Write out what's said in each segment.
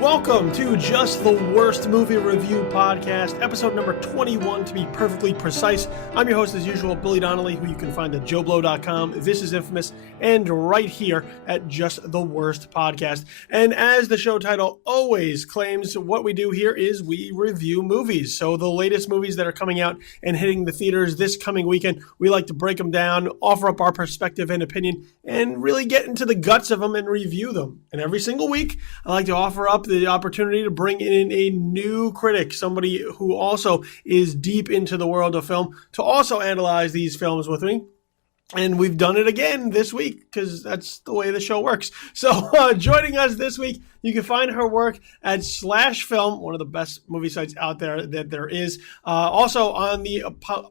Welcome to Just the Worst Movie Review Podcast, episode number 21 to be perfectly precise. I'm your host as usual, Billy Donnelly, who you can find at JoeBlow.com. This is Infamous, and right here at Just the Worst Podcast. And as the show title always claims, what we do here is we review movies. So the latest movies that are coming out and hitting the theaters this coming weekend, we like to break them down, offer up our perspective and opinion, and really get into the guts of them and review them. And every single week, I like to offer up the opportunity to bring in a new critic, somebody who also is deep into the world of film, to also analyze these films with me. And we've done it again this week because that's the way the show works. So joining us this week, you can find her work at Slashfilm, one of the best movie sites out there that there is. Also on the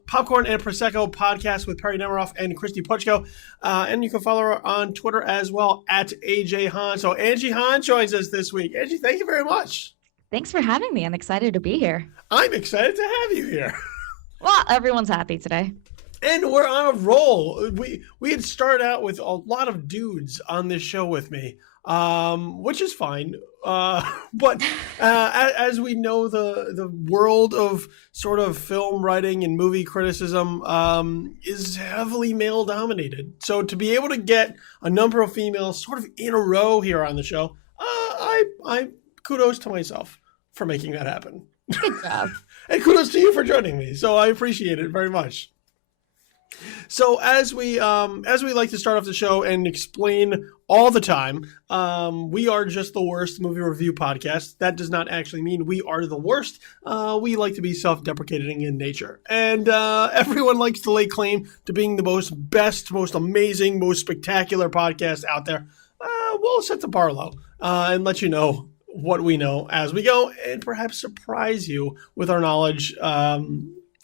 Popcorn and Prosecco podcast with Perry Nemiroff and Christy Puchko. And you can follow her on Twitter as well at AJ Hahn. So Angie Hahn joins us this week. Angie, thank you very much. Thanks for having me. I'm excited to be here. I'm excited to have you here. Well, everyone's happy today. And we're on a roll. We had started out with a lot of dudes on this show with me, which is fine. But as we know, the world of sort of film writing and movie criticism is heavily male dominated. So to be able to get a number of females sort of in a row here on the show, I kudos to myself for making that happen. Good job. And kudos to you for joining me. So I appreciate it very much. So as we like to start off the show and explain all the time, we are Just the Worst Movie Review Podcast. That does not actually mean we are the worst. We like to be self-deprecating in nature. And everyone likes to lay claim to being the best, most amazing, most spectacular podcast out there. We'll set the bar low and let you know what we know as we go and perhaps surprise you with our knowledge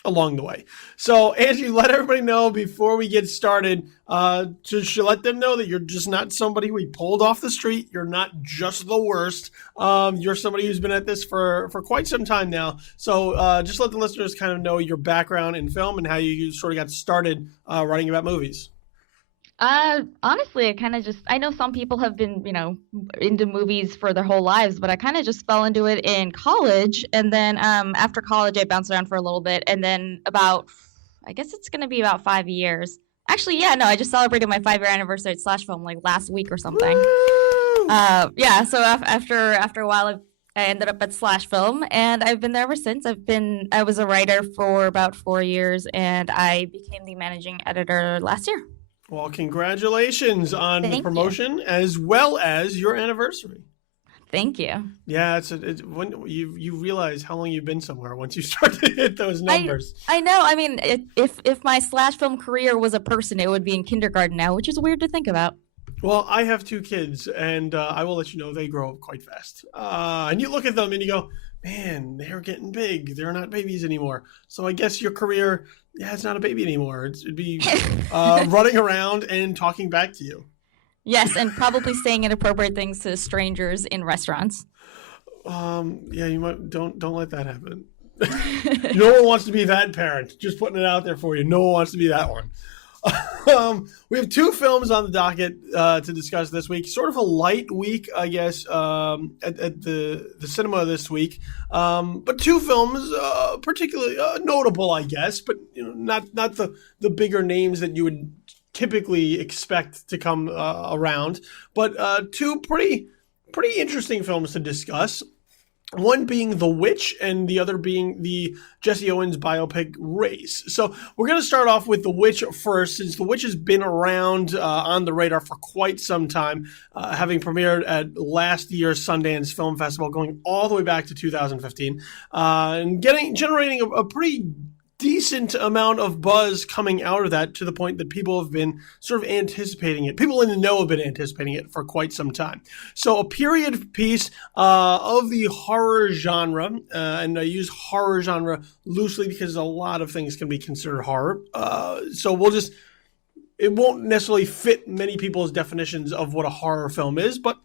along the way. So, Angie, let everybody know before we get started, to let them know that you're just not somebody we pulled off the street. You're not just the worst. You're somebody who's been at this for quite some time now. So just let the listeners kind of know your background in film and how you sort of got started writing about movies. Honestly, I know some people have been, into movies for their whole lives, but I kind of just fell into it in college. And then after college, I bounced around for a little bit. And then I guess it's going to be about 5 years. Actually, yeah, no, I just celebrated my 5-year anniversary at Slashfilm like last week or something. Yeah, so after a while, I ended up at Slashfilm, and I've been there ever since. I was a writer for about 4 years, and I became the managing editor last year. Well, congratulations on the promotion as well as your anniversary. Thank you. Yeah, it's when you realize how long you've been somewhere once you start to hit those numbers. I know. I mean, if my Slashfilm career was a person, it would be in kindergarten now, which is weird to think about. Well, I have 2 kids, and I will let you know they grow up quite fast. And you look at them and you go, man, they're getting big. They're not babies anymore. So I guess your career, it's not a baby anymore. It'd be running around and talking back to you. Yes, and probably saying inappropriate things to strangers in restaurants. Yeah, you might don't let that happen. No one wants to be that parent. Just putting it out there for you. No one wants to be that one. We have 2 films on the docket to discuss this week. Sort of a light week, I guess, at the cinema this week. But 2 films particularly notable, I guess, but not the bigger names that you would typically expect to come around. But 2 pretty interesting films to discuss. One being The Witch and the other being the Jesse Owens biopic Race. So we're going to start off with The Witch first, since The Witch has been around on the radar for quite some time, having premiered at last year's Sundance Film Festival, going all the way back to 2015, and generating a pretty decent amount of buzz coming out of that, to the point that people have been sort of anticipating it. People in the know have been anticipating it for quite some time. So a period piece of the horror genre, and I use horror genre loosely because a lot of things can be considered horror. So it won't necessarily fit many people's definitions of what a horror film is, but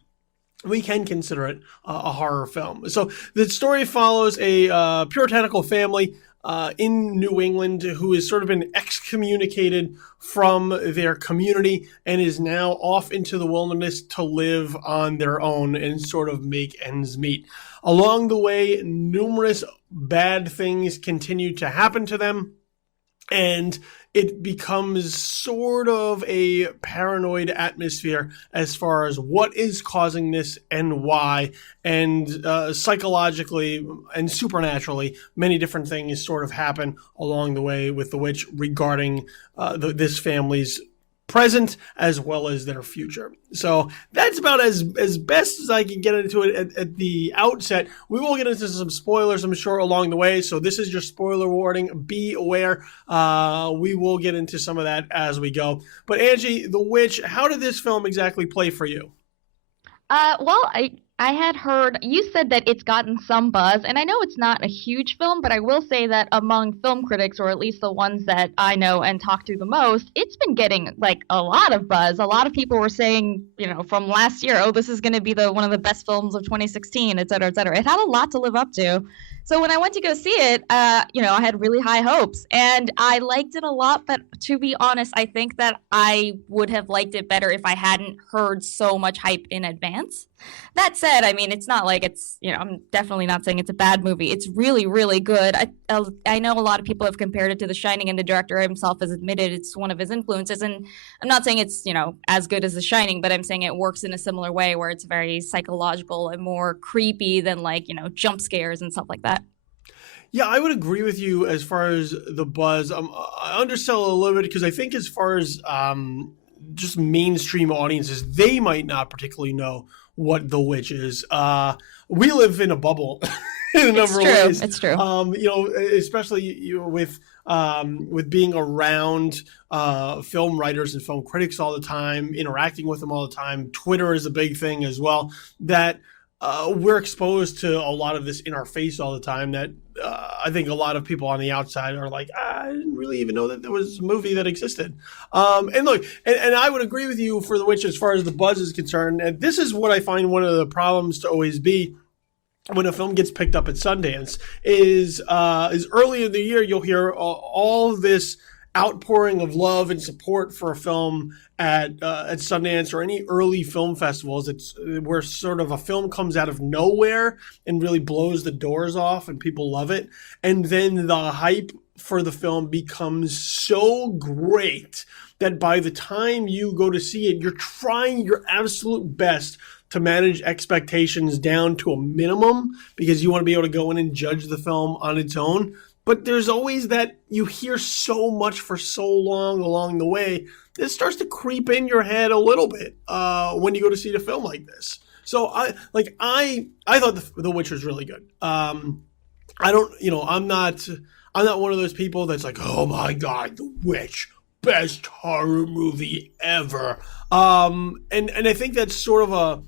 we can consider it a horror film. So the story follows a puritanical family in New England who has sort of been excommunicated from their community and is now off into the wilderness to live on their own and sort of make ends meet. Along the way, numerous bad things continue to happen to them, and it becomes sort of a paranoid atmosphere as far as what is causing this and why. And psychologically and supernaturally, many different things sort of happen along the way with the witch regarding this family's present as well as their future. So that's about as best as I can get into it at the outset. We will get into some spoilers, I'm sure, along the way. So this is your spoiler warning. Be aware. We will get into some of that as we go. But Angie, The Witch, how did this film exactly play for you? Well, I had heard you said that it's gotten some buzz, and I know it's not a huge film, but I will say that among film critics, or at least the ones that I know and talk to the most, it's been getting like a lot of buzz. A lot of people were saying, from last year, oh, this is going to be one of the best films of 2016, et cetera, et cetera. It had a lot to live up to. So when I went to go see it, I had really high hopes, and I liked it a lot. But to be honest, I think that I would have liked it better if I hadn't heard so much hype in advance. That said, I mean, it's not like it's, I'm definitely not saying it's a bad movie. It's really, really good. I know a lot of people have compared it to The Shining, and the director himself has admitted it's one of his influences. And I'm not saying it's, as good as The Shining, but I'm saying it works in a similar way where it's very psychological and more creepy than jump scares and stuff like that. Yeah, I would agree with you as far as the buzz. I undersell it a little bit because I think as far as just mainstream audiences, they might not particularly know what The Witch is. We live in a bubble in a number of ways. It's true. Especially with being around film writers and film critics all the time, interacting with them all the time. Twitter is a big thing as well, that we're exposed to a lot of this in our face all the time that I think a lot of people on the outside are like, I didn't really even know that there was a movie that existed. And look, and I would agree with you for The Witch as far as the buzz is concerned. And this is what I find one of the problems to always be when a film gets picked up at Sundance is early in the year, you'll hear all this outpouring of love and support for a film at Sundance or any early film festivals. It's where sort of a film comes out of nowhere and really blows the doors off and people love it. And then the hype for the film becomes so great that by the time you go to see it, you're trying your absolute best to manage expectations down to a minimum because you want to be able to go in and judge the film on its own. But there's always that you hear so much for so long along the way, it starts to creep in your head a little bit when you go to see a film like this. So I thought the Witch was really good. I'm not one of those people that's like, oh my God, The Witch, best horror movie ever. And I think that's sort of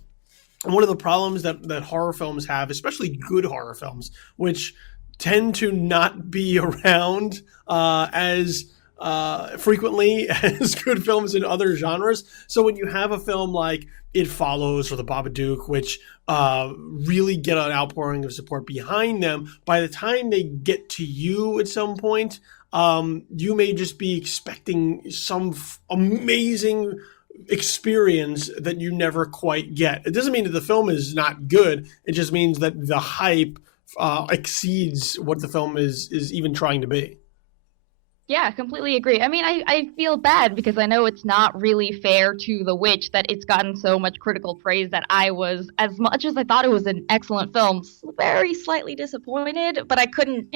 one of the problems that horror films have, especially good horror films, which tend to not be around as frequently as good films in other genres. So when you have a film like It Follows or The Babadook, which really get an outpouring of support behind them, by the time they get to you at some point, you may just be expecting some amazing experience that you never quite get. It doesn't mean that the film is not good. It just means that the hype exceeds what the film is even trying to be. Yeah, I completely agree. I mean, I feel bad because I know it's not really fair to The Witch that it's gotten so much critical praise that I was, as much as I thought it was an excellent film, very slightly disappointed, but I couldn't,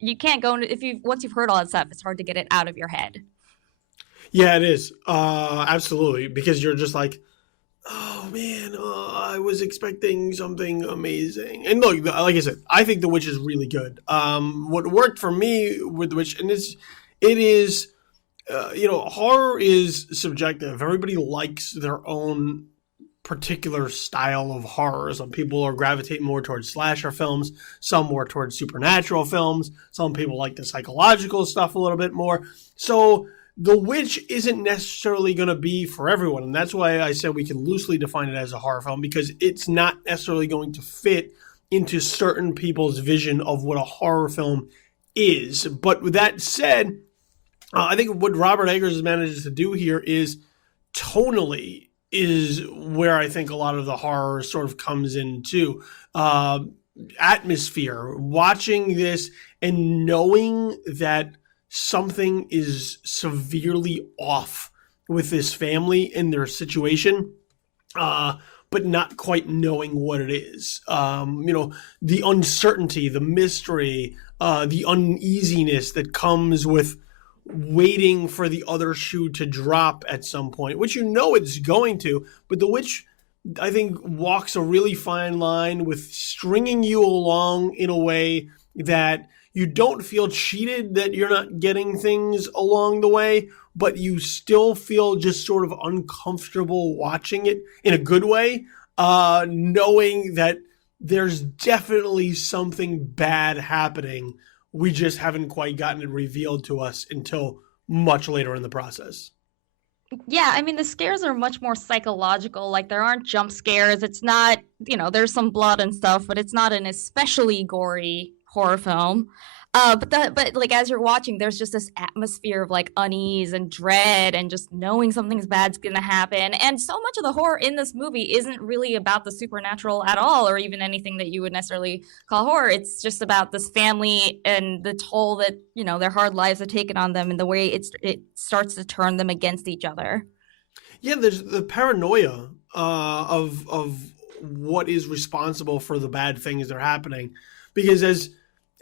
you can't go, once you've heard all that stuff, it's hard to get it out of your head. Yeah, it is. Absolutely. Because you're just like, oh man, I was expecting something amazing. And look, like I said, I think The Witch is really good. What worked for me with The Witch, and it is, horror is subjective. Everybody likes their own particular style of horror. Some people are gravitating more towards slasher films, some more towards supernatural films. Some people like the psychological stuff a little bit more. So The Witch isn't necessarily going to be for everyone. And that's why I said we can loosely define it as a horror film, because it's not necessarily going to fit into certain people's vision of what a horror film is. But with that said, I think what Robert Eggers manages to do here is tonally is where I think a lot of the horror sort of comes into. Atmosphere, watching this and knowing that something is severely off with this family and their situation, but not quite knowing what it is. The uncertainty, the mystery, the uneasiness that comes with waiting for the other shoe to drop at some point, which it's going to, but the witch, I think, walks a really fine line with stringing you along in a way that you don't feel cheated that you're not getting things along the way, but you still feel just sort of uncomfortable watching it in a good way, knowing that there's definitely something bad happening. We just haven't quite gotten it revealed to us until much later in the process. Yeah, I mean, the scares are much more psychological. Like, there aren't jump scares. It's not, there's some blood and stuff, but it's not an especially gory horror film. But like, as you're watching, there's just this atmosphere of like unease and dread and just knowing something's bad's gonna happen. And so much of the horror in this movie isn't really about the supernatural at all, or even anything that you would necessarily call horror. It's just about this family and the toll that, their hard lives have taken on them, and the way it starts to turn them against each other. Yeah, there's the paranoia of what is responsible for the bad things that are happening, because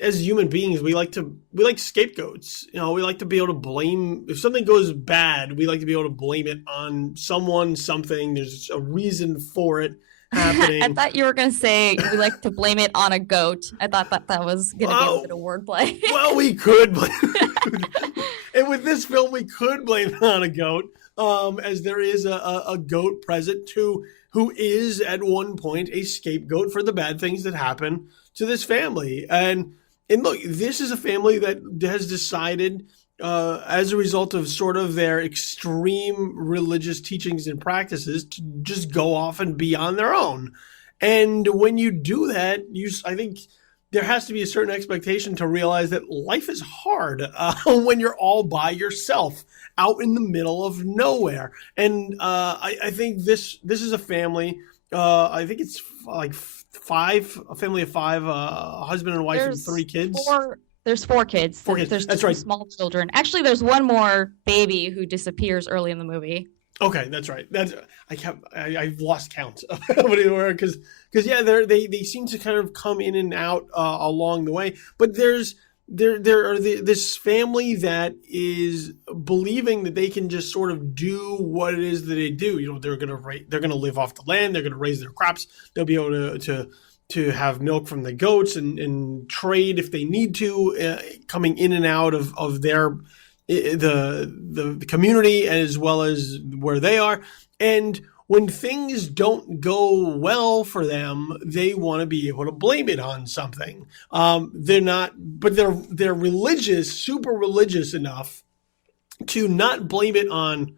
as human beings, we like scapegoats. We like to be able to blame, if something goes bad, we like to be able to blame it on someone, something. There's a reason for it happening. I thought you were going to say we like to blame it on a goat. I thought that was going to be a bit of wordplay. Well, we could. And with this film, we could blame it on a goat, as there is a goat present who is at one point a scapegoat for the bad things that happen to this family. And look, this is a family that has decided, as a result of sort of their extreme religious teachings and practices, to just go off and be on their own. And when you do that, I think there has to be a certain expectation to realize that life is hard when you're all by yourself out in the middle of nowhere. And I think this is a family. I think it's like a family of five, a husband and wife and 3 kids. There's 4 kids. There's that's 2 right. Small children. Actually, there's one more baby who disappears early in the movie. Okay, that's right. I've lost count of what they were, because yeah, they seem to kind of come in and out along the way. But there are this family that is believing that they can just sort of do what it is that they do. They're gonna live off the land. They're gonna raise their crops. They'll be able to have milk from the goats and trade if they need to, coming in and out of their the community as well as where they are. And when things don't go well for them, they want to be able to blame it on something. They're not, but they're religious, super religious enough to not blame it on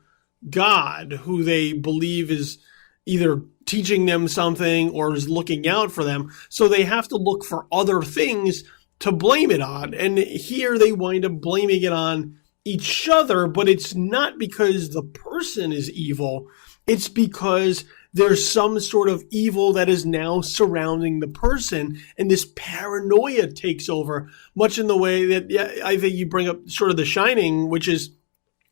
God, who they believe is either teaching them something or is looking out for them. So they have to look for other things to blame it on. And here they wind up blaming it on each other, but it's not because the person is evil. It's because there's some sort of evil that is now surrounding the person, and this paranoia takes over, much in the way that I think you bring up sort of The Shining, which is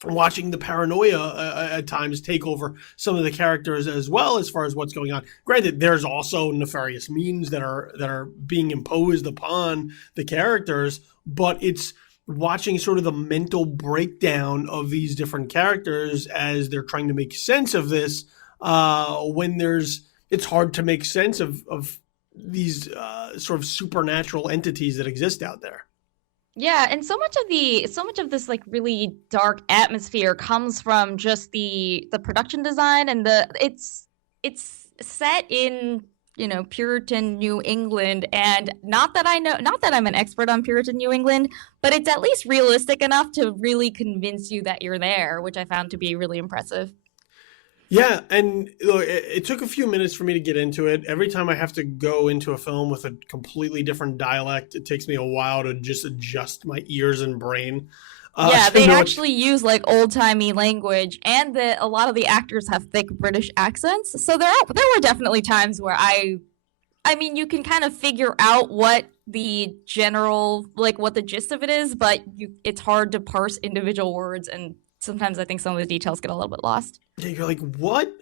watching the paranoia at times take over some of the characters as well, as far as what's going on. Granted, there's also nefarious means that are being imposed upon the characters, but it's watching sort of the mental breakdown of these different characters as they're trying to make sense of this, when it's hard to make sense of these sort of supernatural entities that exist out there. Yeah, and so much of this like really dark atmosphere comes from just the production design, and it's set in Puritan New England, and not that I'm an expert on Puritan New England, but it's at least realistic enough to really convince you that you're there, which I found to be really impressive. Yeah, and look, it took a few minutes for me to get into it. Every time I have to go into a film with a completely different dialect, it takes me a while to just adjust my ears and brain Yeah, to they know what. actually use like old-timey language, and a lot of the actors have thick British accents. So there were definitely times where I mean, you can kind of figure out what the general, like what the gist of it is, but it's hard to parse individual words, and sometimes I think some of the details get a little bit lost. You're like, what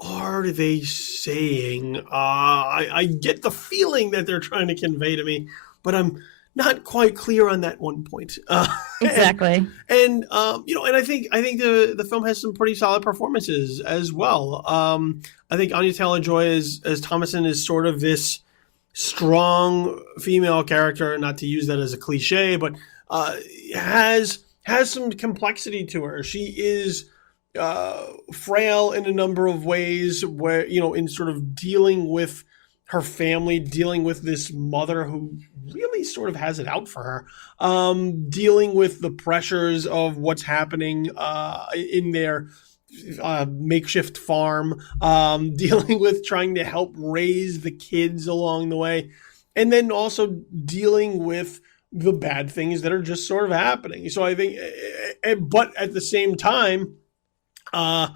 are they saying? I get the feeling that they're trying to convey to me, but I'm not quite clear on that one point. And Exactly. and I think the film has some pretty solid performances as well. I think Anya Taylor-Joy as Thomason is sort of this strong female character, not to use that as a cliche, but uh, has some complexity to her. She is frail in a number of ways, where in sort of dealing with her family, dealing with this mother who really sort of has it out for her, dealing with the pressures of what's happening in their makeshift farm, dealing with trying to help raise the kids along the way, and then also dealing with the bad things that are just sort of happening. So I think, but at the same time, uh,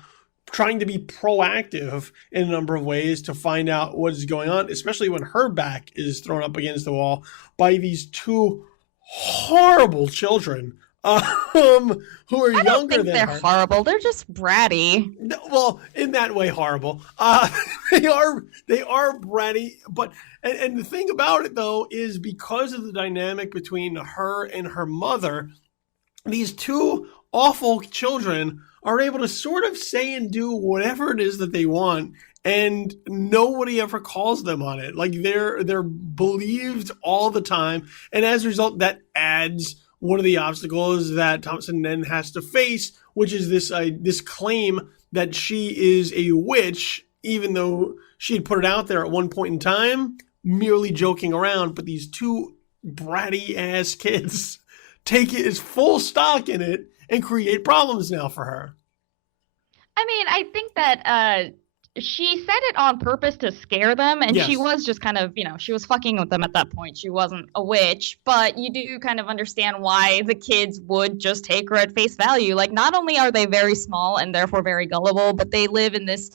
trying to be proactive in a number of ways to find out what is going on, especially when her back is thrown up against the wall by these two horrible children, who are I don't younger think than they're her. horrible. They're just bratty. No, well, in that way, horrible. They are bratty, but and the thing about it though is because of the dynamic between her and her mother, these two awful children are able to sort of say and do whatever it is that they want, and nobody ever calls them on it. Like they're believed all the time, and as a result, that adds one of the obstacles that Thompson then has to face, which is this claim that she is a witch, even though she had put it out there at one point in time, merely joking around. But these two bratty ass kids take it as full stock in it and create problems now for her. I mean, I think that she said it on purpose to scare them, and she Yes. was just kind of, she was fucking with them at that point. She wasn't a witch, but you do kind of understand why the kids would just take her at face value. Like, not only are they very small and therefore very gullible, but they live in this,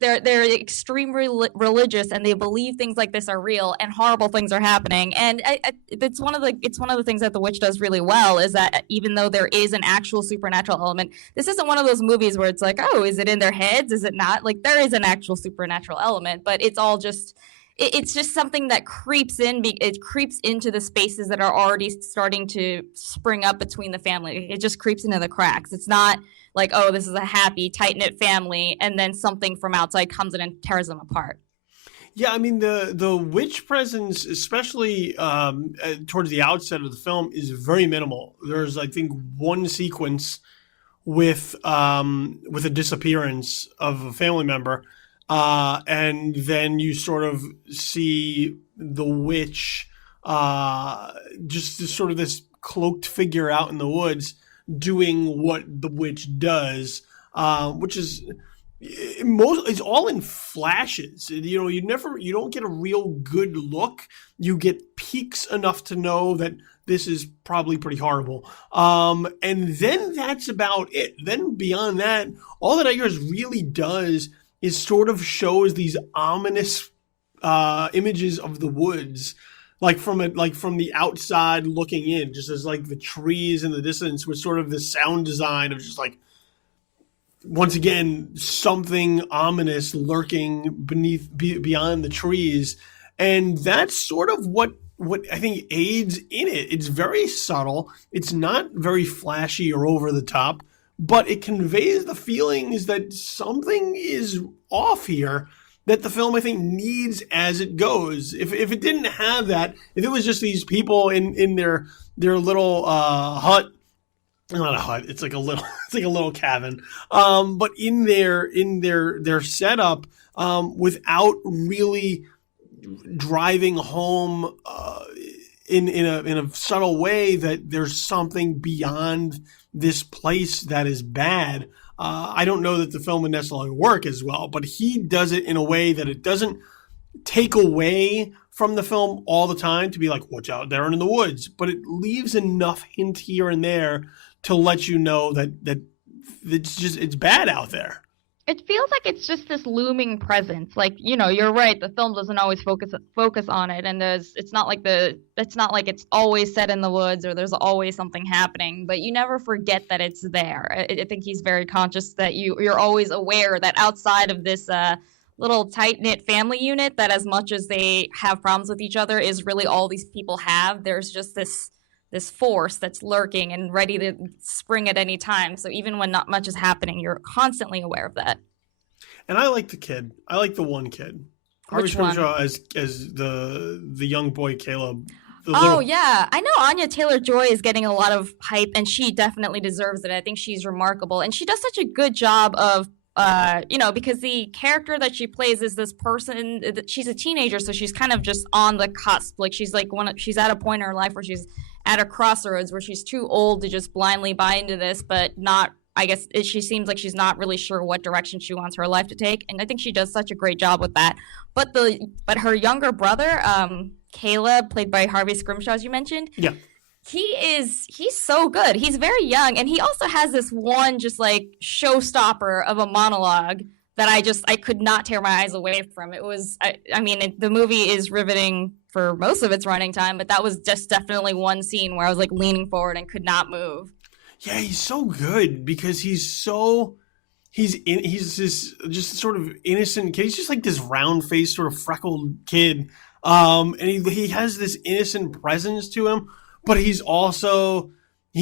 they're extremely religious, and they believe things like this are real and horrible things are happening. And it's one of the things that The Witch does really well, is that even though there is an actual supernatural element, this isn't one of those movies where it's like, oh, is it in their heads? Is it not? Like, there is an actual supernatural element, but it's all just it's just something that creeps in. It creeps into the spaces that are already starting to spring up between the family. It just creeps into the cracks. It's not like, oh, this is a happy, tight knit family, and then something from outside comes in and tears them apart. Yeah, I mean the witch presence, especially towards the outset of the film, is very minimal. There's, I think, one sequence with a disappearance of a family member, and then you sort of see the witch, just sort of this cloaked figure out in the woods doing what the witch does, which is it's all in flashes. You don't get a real good look. You get peaks enough to know that this is probably pretty horrible. And then that's about it. Then beyond that, all that Eggers really does is sort of shows these ominous images of the woods, like from the outside looking in, just as like the trees in the distance, with sort of the sound design of just like, once again, something ominous lurking beyond the trees. And that's sort of what I think aids in it. It's very subtle. It's not very flashy or over the top, but it conveys the feelings that something is off here, that the film, I think, needs as it goes. If it didn't have that, if it was just these people in their little hut, not a hut, it's like a little it's like a little cabin, but in their setup, without really driving home in a subtle way that there's something beyond this place that is bad, I don't know that the film would necessarily work as well, but he does it in a way that it doesn't take away from the film all the time to be like, watch out there in the woods, but it leaves enough hint here and there to let you know that it's bad out there. It feels like it's just this looming presence. Like, you're right, the film doesn't always focus on it, and it's not like it's always set in the woods or there's always something happening, but you never forget that it's there. I think he's very conscious that you're always aware that outside of this little tight-knit family unit, that as much as they have problems with each other is really all these people have, there's just this force that's lurking and ready to spring at any time. So even when not much is happening, you're constantly aware of that. And I like the kid. I like the one kid. Harvey Scrimshaw as the young boy Caleb. Yeah. I know Anya Taylor-Joy is getting a lot of hype, and she definitely deserves it. I think she's remarkable. And she does such a good job of because the character that she plays is this person, she's a teenager, so she's kind of just on the cusp. Like she's at a point in her life where she's at a crossroads where she's too old to just blindly buy into this, but not, I guess she seems like she's not really sure what direction she wants her life to take. And I think she does such a great job with that. But her younger brother, Caleb, played by Harvey Scrimshaw, as you mentioned. Yeah. He's so good. He's very young, and he also has this one just like showstopper of a monologue that I could not tear my eyes away from. It was, the movie is riveting for most of its running time, but that was just definitely one scene where I was like leaning forward and could not move. Yeah, he's so good because he's this just sort of innocent kid. He's just like this round-faced sort of freckled kid, and he has this innocent presence to him. But he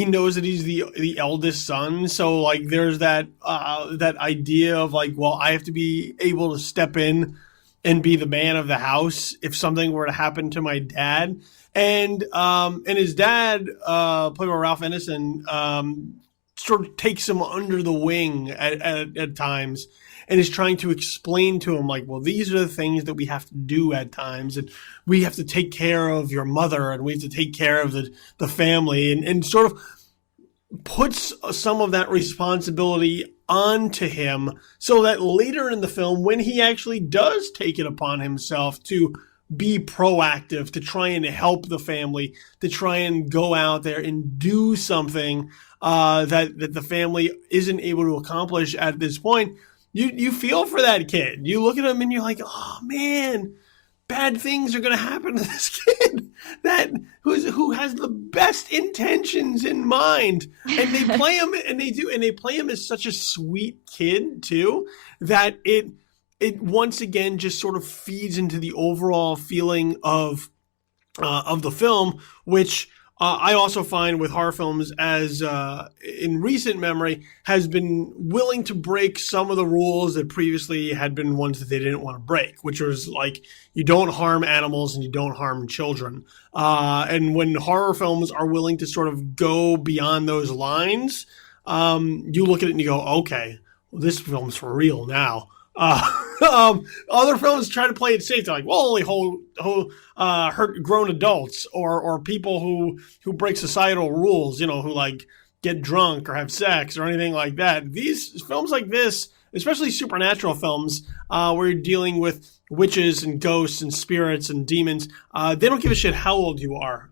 knows that he's the eldest son. So like there's that idea of like, well, I have to be able to step in and be the man of the house if something were to happen to my dad. And his dad, played by Ralph Ineson, sort of takes him under the wing at times and is trying to explain to him like, well, these are the things that we have to do at times, and we have to take care of your mother, and we have to take care of the family, and sort of puts some of that responsibility onto him so that later in the film, when he actually does take it upon himself to be proactive, to try and help the family, to try and go out there and do something that the family isn't able to accomplish at this point, you feel for that kid. You look at him and you're like, oh man, bad things are going to happen to this kid who has the best intentions in mind. And they play him and they play him as such a sweet kid too, that it once again just sort of feeds into the overall feeling of the film, which I also find with horror films, as in recent memory, has been willing to break some of the rules that previously had been ones that they didn't want to break, which was like, you don't harm animals and you don't harm children. And when horror films are willing to sort of go beyond those lines, you look at it and you go, okay, well, this film's for real now. Other films try to play it safe. They're like, well, only hurt grown adults or people who break societal rules, who like get drunk or have sex or anything like that. These films like this, especially supernatural films, where you're dealing with witches and ghosts and spirits and demons, they don't give a shit how old you are.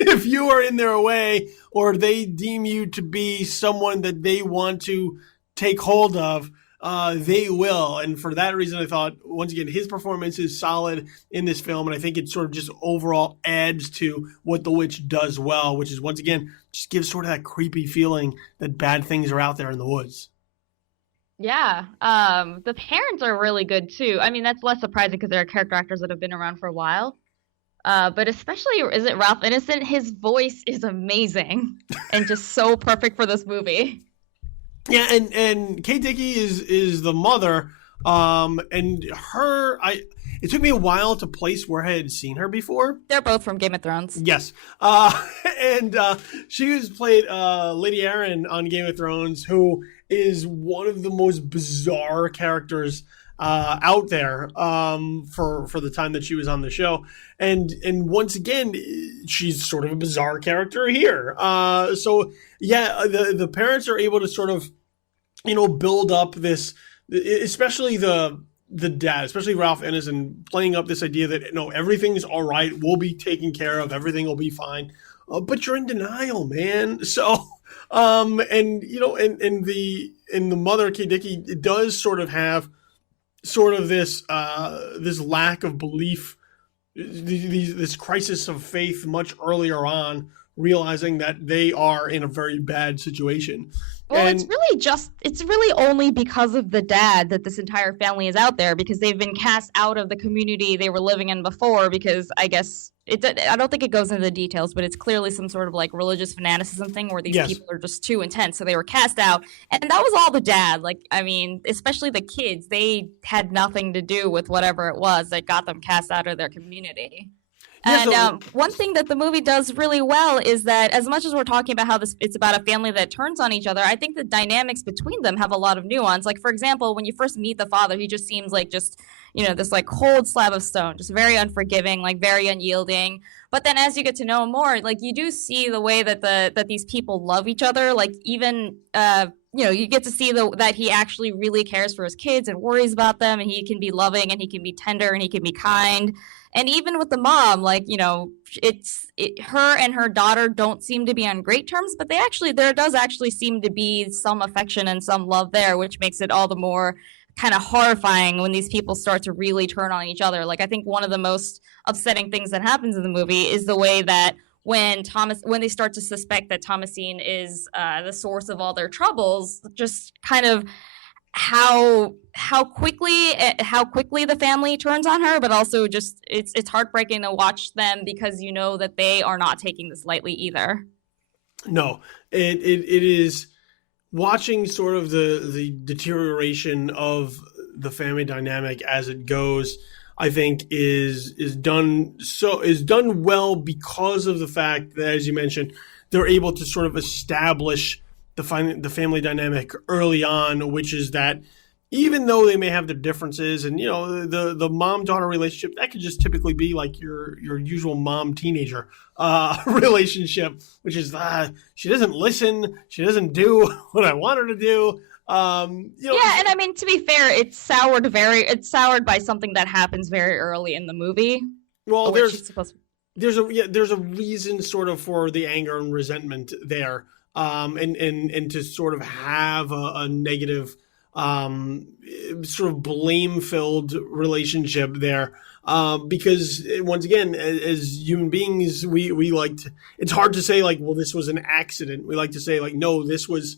If you are in their way or they deem you to be someone that they want to take hold of, they will. And for that reason, I thought, once again, his performance is solid in this film. And I think it sort of just overall adds to what The Witch does well, which is, once again, just gives sort of that creepy feeling that bad things are out there in the woods. Yeah. The parents are really good, too. I mean, that's less surprising because they're character actors that have been around for a while. But especially, is it Ralph Ineson? His voice is amazing and just so perfect for this movie. Yeah, and Kate Dickie is the mother, and her, it took me a while to place where I had seen her before. They're both from Game of Thrones. Yes, and she was played Lady Arryn on Game of Thrones, who is one of the most bizarre characters out there for the time that she was on the show, and once again, she's sort of a bizarre character here. So yeah, the parents are able to sort of build up this, especially the dad, especially Ralph Ineson, playing up this idea that everything's all right, we'll be taken care of, everything will be fine, but you're in denial, man. So, and the mother, Kate Dickie, does sort of have sort of this lack of belief, this crisis of faith much earlier on, realizing that they are in a very bad situation. Well, it's really only because of the dad that this entire family is out there, because they've been cast out of the community they were living in before, because I guess I don't think it goes into the details, but it's clearly some sort of like religious fanaticism thing where these people are just too intense. So they were cast out. And that was all the dad. Like, I mean, especially the kids, they had nothing to do with whatever it was that got them cast out of their community. And one thing that the movie does really well is that, as much as we're talking about how it's about a family that turns on each other, I think the dynamics between them have a lot of nuance. Like, for example, when you first meet the father, he just seems like this like cold slab of stone, just very unforgiving, like very unyielding. But then as you get to know him more, like you do see the way that these people love each other. Like even you get to see that he actually really cares for his kids and worries about them, and he can be loving and he can be tender and he can be kind. And even with the mom, like, her and her daughter don't seem to be on great terms, but there does actually seem to be some affection and some love there, which makes it all the more kind of horrifying when these people start to really turn on each other. Like, I think one of the most upsetting things that happens in the movie is the way that when they start to suspect that Thomasine is the source of all their troubles, just kind of how quickly the family turns on her, but also just it's heartbreaking to watch them, because that they are not taking this lightly either. No, it is watching sort of the deterioration of the family dynamic as it goes. I think is done well because of the fact that, as you mentioned, they're able to sort of establish the family dynamic early on, which is that even though they may have their differences, and the mom-daughter relationship, that could just typically be like your usual mom-teenager relationship, which is she doesn't listen, she doesn't do what I want her to do. Yeah, and I mean, to be fair, it's soured by something that happens very early in the movie. Well, there's a reason sort of for the anger and resentment there. And to sort of have a negative, sort of blame-filled relationship there, because once again, as human beings, we like to, it's hard to say like, well, this was an accident. We like to say like, no, this was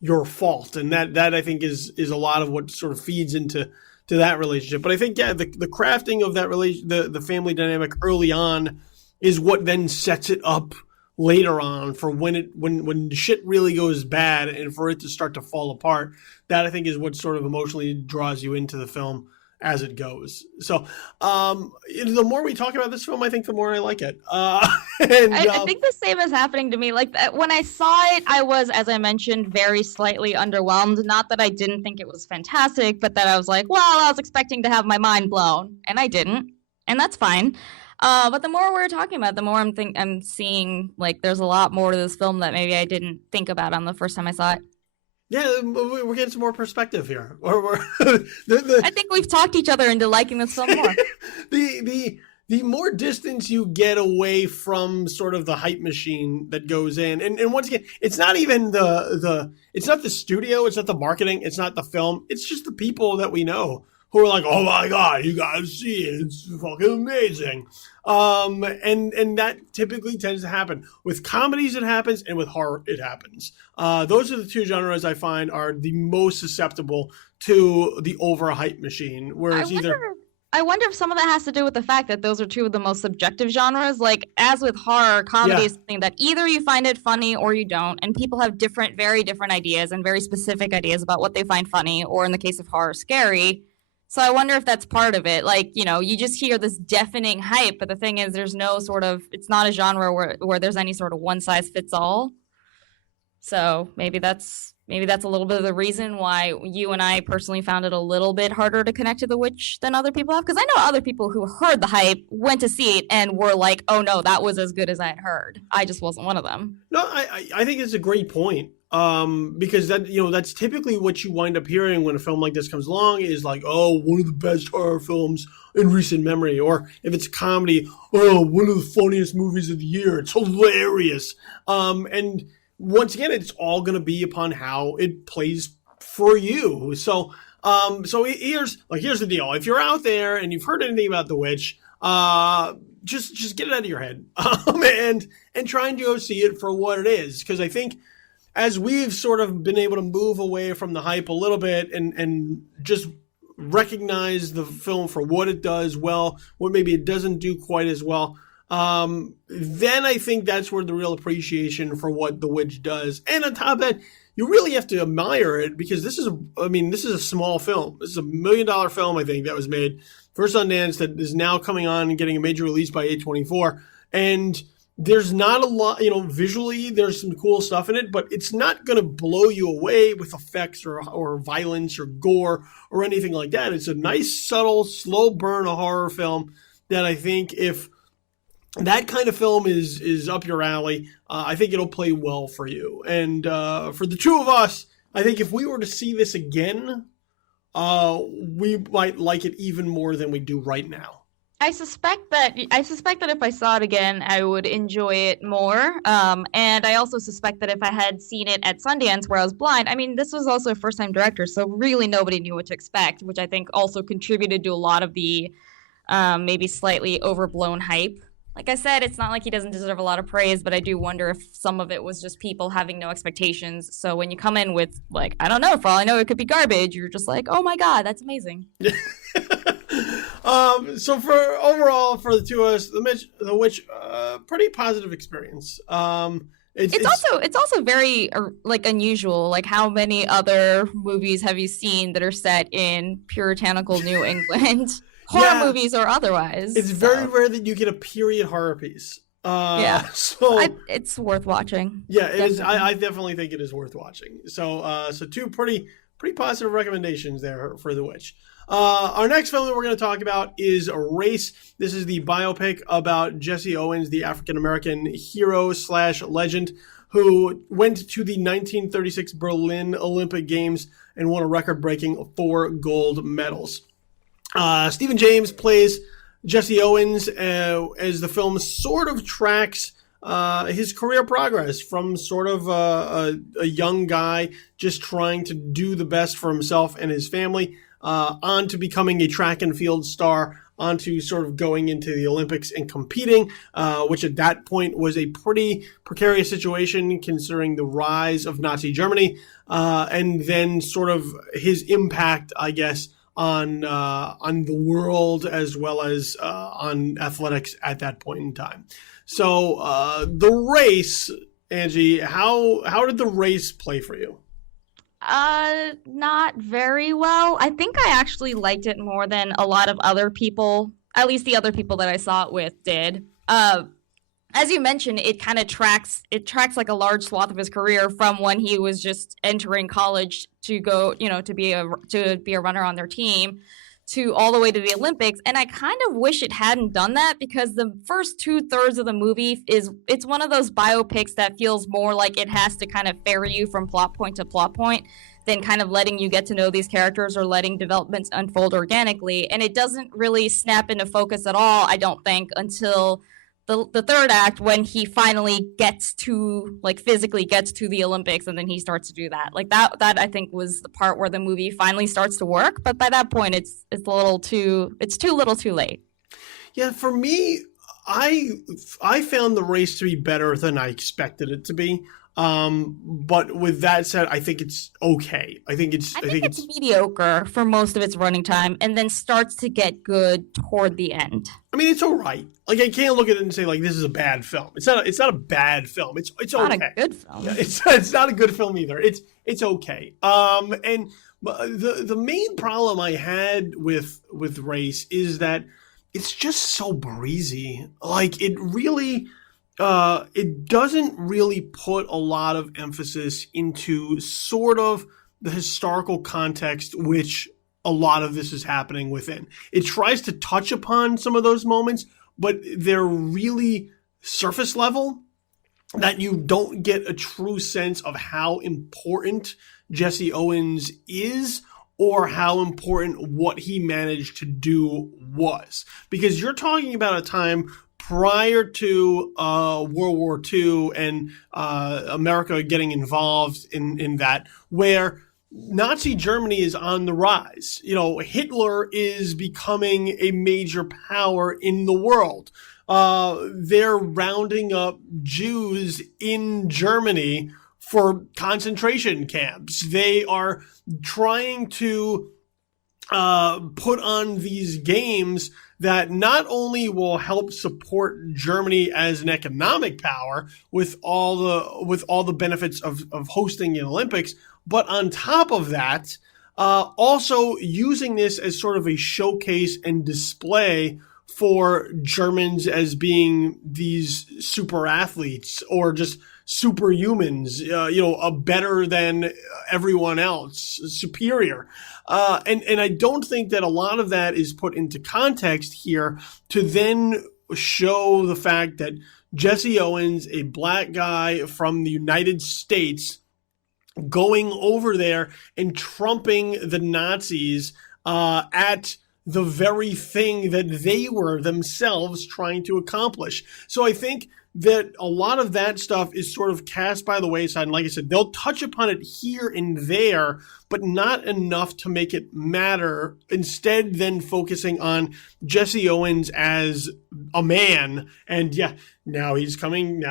your fault, and that I think is a lot of what sort of feeds into that relationship. But I think the crafting of that the family dynamic early on is what then sets it up later on for when shit really goes bad and for it to start to fall apart. That I think is what sort of emotionally draws you into the film as it goes. So the more we talk about this film, I think the more I like it. I think the same is happening to me. Like when I saw it, I was, as I mentioned, very slightly underwhelmed. Not that I didn't think it was fantastic, but that I was like, well, I was expecting to have my mind blown, and I didn't, and that's fine. But the more we're talking about, the more I'm seeing like there's a lot more to this film that maybe I didn't think about on the first time I saw it. Yeah, we're getting some more perspective here. I think we've talked each other into liking this film more. The more distance you get away from sort of the hype machine that goes in, and once again, it's not even it's not the studio, it's not the marketing, it's not the film, it's just the people that we know who are like, oh my God, you gotta see it, it's fucking amazing. And that typically tends to happen. With comedies, it happens, and with horror, it happens. Those are the two genres I find are the most susceptible to the overhype machine. Whereas I wonder if some of that has to do with the fact that those are two of the most subjective genres. Like, as with horror, comedy is something that either you find it funny or you don't, and people have very different ideas and very specific ideas about what they find funny, or in the case of horror, scary. So I wonder if that's part of it. Like, you just hear this deafening hype, but the thing is there's no sort of, it's not a genre where there's any sort of one size fits all. So maybe that's a little bit of the reason why you and I personally found it a little bit harder to connect to The Witch than other people have. Because I know other people who heard the hype, went to see it, and were like, oh no, that was as good as I had heard. I just wasn't one of them. No, I think it's a great point. because that's typically what you wind up hearing when a film like this comes along is like, oh, one of the best horror films in recent memory, or if it's a comedy, oh, one of the funniest movies of the year. It's hilarious. And once again, it's all going to be upon how it plays for you. So here's the deal. If you're out there and you've heard anything about The Witch, just get it out of your head, and try and go see it for what it is. Because I think as we've sort of been able to move away from the hype a little bit and just recognize the film for what it does well, what maybe it doesn't do quite as well, then I think that's where the real appreciation for what The Witch does. And on top of that, you really have to admire it, because this is a small film. This is $1 million film, I think, that was made for Sundance, that is now coming on and getting a major release by A24. And there's not a lot, visually there's some cool stuff in it, but it's not going to blow you away with effects or violence or gore or anything like that. It's a nice, subtle, slow burn of horror film that I think if that kind of film is up your alley, I think it'll play well for you. And for the two of us, I think if we were to see this again, we might like it even more than we do right now. I suspect that if I saw it again, I would enjoy it more. And I also suspect that if I had seen it at Sundance where I was blind, I mean, this was also a first-time director, so really nobody knew what to expect, which I think also contributed to a lot of the maybe slightly overblown hype. Like I said, it's not like he doesn't deserve a lot of praise, but I do wonder if some of it was just people having no expectations. So when you come in with, like, I don't know, for all I know, it could be garbage, you're just like, oh my God, that's amazing. So for the two of us, The Witch, pretty positive experience. It's also very like unusual. Like, how many other movies have you seen that are set in puritanical New England? Horror movies or otherwise. It's very rare that you get a period horror piece. So it's worth watching. Yeah, it is. I definitely think it is worth watching. So two pretty positive recommendations there for The Witch. Our next film that we're going to talk about is Race. This is the biopic about Jesse Owens, the African-American hero / legend who went to the 1936 Berlin Olympic Games and won a record-breaking 4 gold medals. Stephen James plays Jesse Owens as the film sort of tracks his career progress from sort of a young guy just trying to do the best for himself and his family, on to becoming a track and field star, on to sort of going into the Olympics and competing, which at that point was a pretty precarious situation considering the rise of Nazi Germany, and then sort of his impact, I guess, on the world as well as on athletics at that point in time. So The Race, Angie, how did The Race play for you? Not very well. I think I actually liked it more than a lot of other people, at least the other people that I saw it with did. As you mentioned, it kind of tracks like a large swath of his career from when he was just entering college to go, to be a runner on their team, to all the way to the Olympics. And I kind of wish it hadn't done that, because the first 2/3 of the movie it's one of those biopics that feels more like it has to kind of ferry you from plot point to plot point than kind of letting you get to know these characters or letting developments unfold organically. And it doesn't really snap into focus at all, I don't think, until the third act, when he finally physically gets to the Olympics, and then he starts to do that. Like that I think was the part where the movie finally starts to work. But by that point, it's too little too late. Yeah, for me, I found The Race to be better than I expected it to be. But with that said, I think it's okay. I think it's mediocre for most of its running time, and then starts to get good toward the end. I mean, it's all right. Like, I can't look at it and say, like, this is a bad film. It's not a bad film. It's okay. Not a good film. Yeah, it's not a good film either. It's okay. And the main problem I had with Race is that it's just so breezy. Like, it really. It doesn't really put a lot of emphasis into sort of the historical context which a lot of this is happening within. It tries to touch upon some of those moments, but they're really surface level. that you don't get a true sense of how important Jesse Owens is, or how important what he managed to do was. Because you're talking about a time prior to World War II and America getting involved in that, where Nazi Germany is on the rise. You know, Hitler is becoming a major power in the world. They're rounding up Jews in Germany for concentration camps. They are trying to put on these games that not only will help support Germany as an economic power with all the benefits of hosting the Olympics, but on top of that, also using this as sort of a showcase and display for Germans as being these super athletes or just superhumans, better than everyone else, superior. And I don't think that a lot of that is put into context here to then show the fact that Jesse Owens, a black guy from the United States, going over there and trumping the Nazis at the very thing that they were themselves trying to accomplish. So I think that a lot of that stuff is sort of cast by the wayside. And like I said, they'll touch upon it here and there, but not enough to make it matter. Instead, then focusing on Jesse Owens as a man. And yeah, now he's going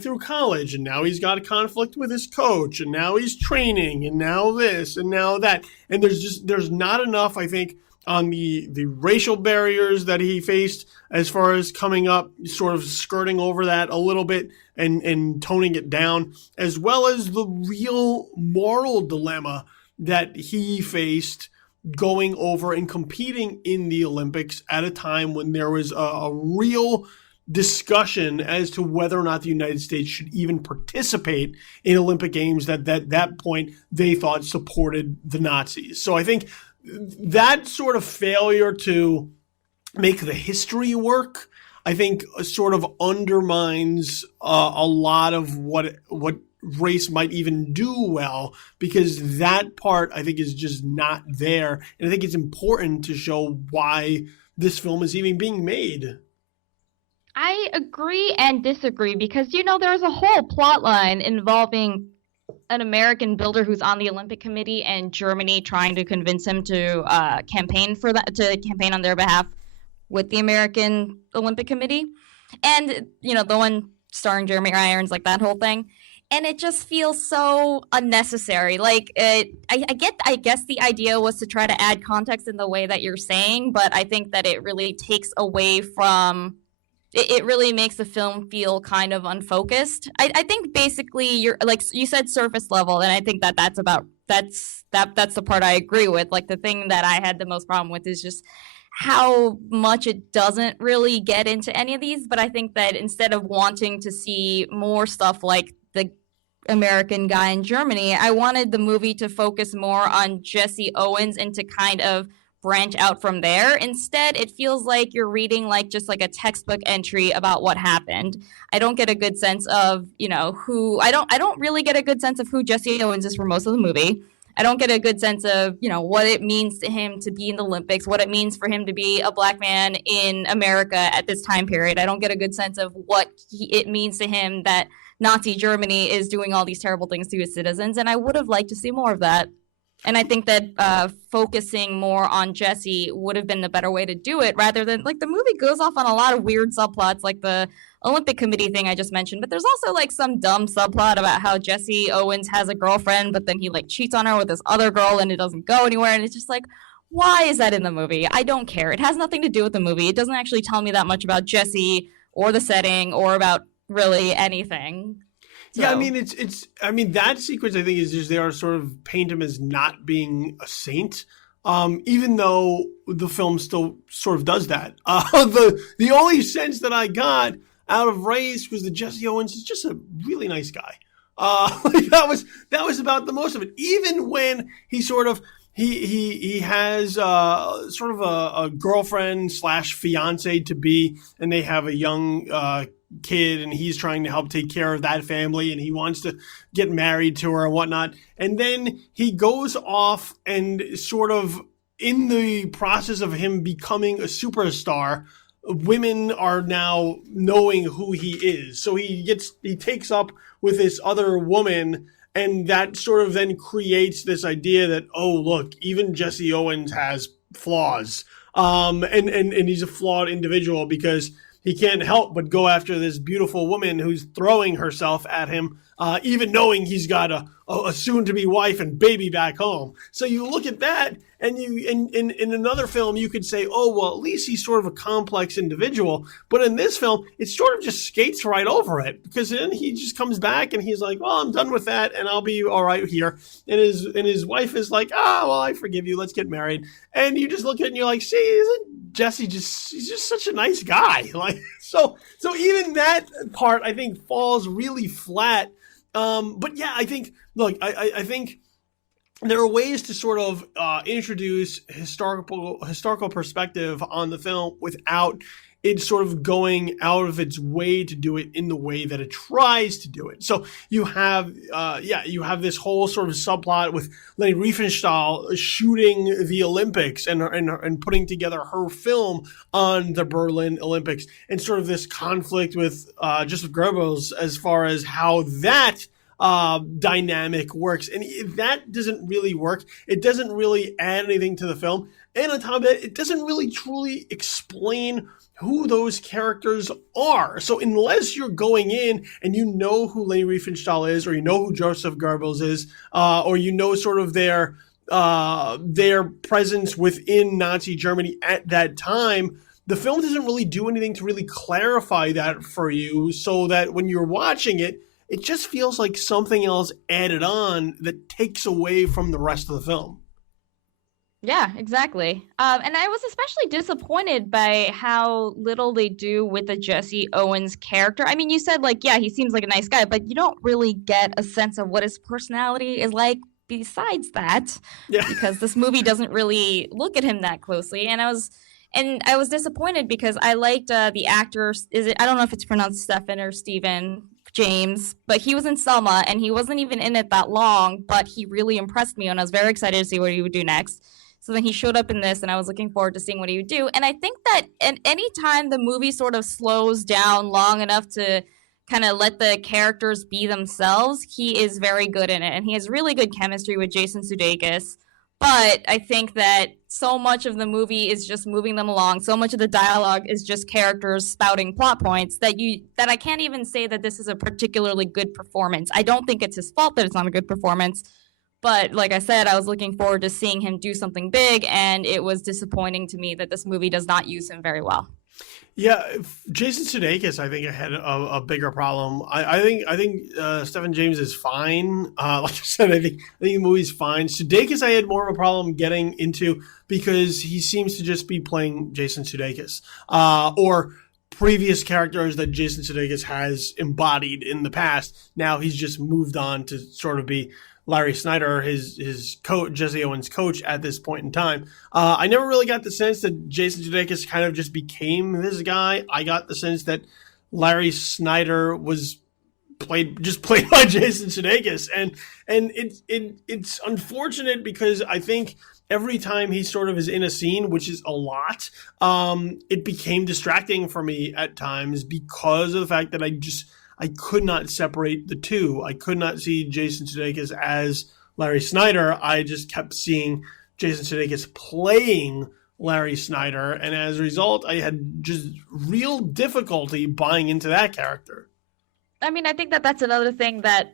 through college, and now he's got a conflict with his coach, and now he's training, and now this, and now that. And there's not enough, I think, on the racial barriers that he faced as far as coming up, sort of skirting over that a little bit and toning it down, as well as the real moral dilemma that he faced going over and competing in the Olympics at a time when there was a real discussion as to whether or not the United States should even participate in Olympic Games that point they thought supported the Nazis. So I think that sort of failure to make the history work, I think, sort of undermines a lot of what race might even do well, because that part, I think, is just not there. And I think it's important to show why this film is even being made. I agree and disagree because, there's a whole plot line involving an American builder who's on the Olympic Committee and Germany trying to convince him to campaign on their behalf with the American Olympic Committee. And, the one starring Jeremy Irons, like that whole thing. And it just feels so unnecessary. Like, I guess the idea was to try to add context in the way that you're saying, but I think that it really takes away from... It really makes the film feel kind of unfocused. I think basically you're, like you said, surface level, and I think that's the part I agree with. Like, the thing that I had the most problem with is just how much it doesn't really get into any of these. But I think that instead of wanting to see more stuff like the American guy in Germany, I wanted the movie to focus more on Jesse Owens and to kind of branch out from there. Instead, it feels like you're reading just like a textbook entry about what happened. I don't get a good sense of, who I don't really get a good sense of who Jesse Owens is for most of the movie. I don't get a good sense of, what it means to him to be in the Olympics, what it means for him to be a black man in America at this time period. I don't get a good sense of what it means to him that Nazi Germany is doing all these terrible things to its citizens. And I would have liked to see more of that. And I think that focusing more on Jesse would have been the better way to do it, rather than, the movie goes off on a lot of weird subplots, like the Olympic Committee thing I just mentioned. But there's also, some dumb subplot about how Jesse Owens has a girlfriend, but then he, cheats on her with this other girl and it doesn't go anywhere. And it's just why is that in the movie? I don't care. It has nothing to do with the movie. It doesn't actually tell me that much about Jesse or the setting or about really anything. So. Yeah, I mean, that sequence, I think, is just they are sort of paint him as not being a saint, even though the film still sort of does that. The only sense that I got out of Race was that Jesse Owens is just a really nice guy. That was about the most of it. Even when he sort of he has sort of a girlfriend / fiance to be, and they have a young kid, and he's trying to help take care of that family, and he wants to get married to her and whatnot. And then he goes off and sort of, in the process of him becoming a superstar, women are now knowing who he is. So he takes up with this other woman, and that sort of then creates this idea that, oh, look, even Jesse Owens has flaws. And he's a flawed individual because he can't help but go after this beautiful woman who's throwing herself at him, even knowing he's got a soon-to-be wife and baby back home. So you look at that, and in another film, you could say, oh, well, at least he's sort of a complex individual. But in this film, it sort of just skates right over it, because then he just comes back and he's like, well, I'm done with that, and I'll be all right here. And his wife is like, well, I forgive you. Let's get married. And you just look at it and you're like, see, isn't Jesse he's just such a nice guy? Like, so even that part, I think, falls really flat. But yeah, I think, look, I think there are ways to sort of introduce historical perspective on the film without it sort of going out of its way to do it in the way that it tries to do it. So you have this whole sort of subplot with Leni Riefenstahl shooting the Olympics and putting together her film on the Berlin Olympics, and sort of this conflict with Joseph Goebbels as far as how that dynamic works. And that doesn't really work. It doesn't really add anything to the film. And on top of that, it doesn't really truly explain who those characters are. So unless you're going in and you know who Leni Riefenstahl is, or you know who Joseph Goebbels is, or you know sort of their presence within Nazi Germany at that time, the film doesn't really do anything to really clarify that for you, so that when you're watching it, it just feels like something else added on that takes away from the rest of the film. Yeah, exactly. And I was especially disappointed by how little they do with the Jesse Owens character. I mean, you said, like, yeah, he seems like a nice guy, but you don't really get a sense of what his personality is like besides that. Yeah. Because this movie doesn't really look at him that closely. And I was disappointed because I liked the actor. I don't know if it's pronounced Stephen or Stephen James, but he was in Selma, and he wasn't even in it that long, but he really impressed me, and I was very excited to see what he would do next. So then he showed up in this, and I was looking forward to seeing what he would do. And I think that at any time the movie sort of slows down long enough to kind of let the characters be themselves, he is very good in it. And he has really good chemistry with Jason Sudeikis. But I think that so much of the movie is just moving them along. So much of the dialogue is just characters spouting plot points that I can't even say that this is a particularly good performance. I don't think it's his fault that it's not a good performance. But like I said, I was looking forward to seeing him do something big, and it was disappointing to me that this movie does not use him very well. Yeah, Jason Sudeikis, I think, had a bigger problem. I think Stephen James is fine. Like I said, I think the movie's fine. Sudeikis, I had more of a problem getting into because he seems to just be playing Jason Sudeikis, or previous characters that Jason Sudeikis has embodied in the past. Now he's just moved on to sort of be Larry Snyder, his coach, Jesse Owens' coach at this point in time. I never really got the sense that Jason Sudeikis kind of just became this guy. I got the sense that Larry Snyder was played by Jason Sudeikis, and it's unfortunate because I think every time he sort of is in a scene, which is a lot, it became distracting for me at times because of the fact that I could not separate the two. I could not see Jason Sudeikis as Larry Snyder. I just kept seeing Jason Sudeikis playing Larry Snyder, and as a result, I had just real difficulty buying into that character. I mean, I think that's another thing that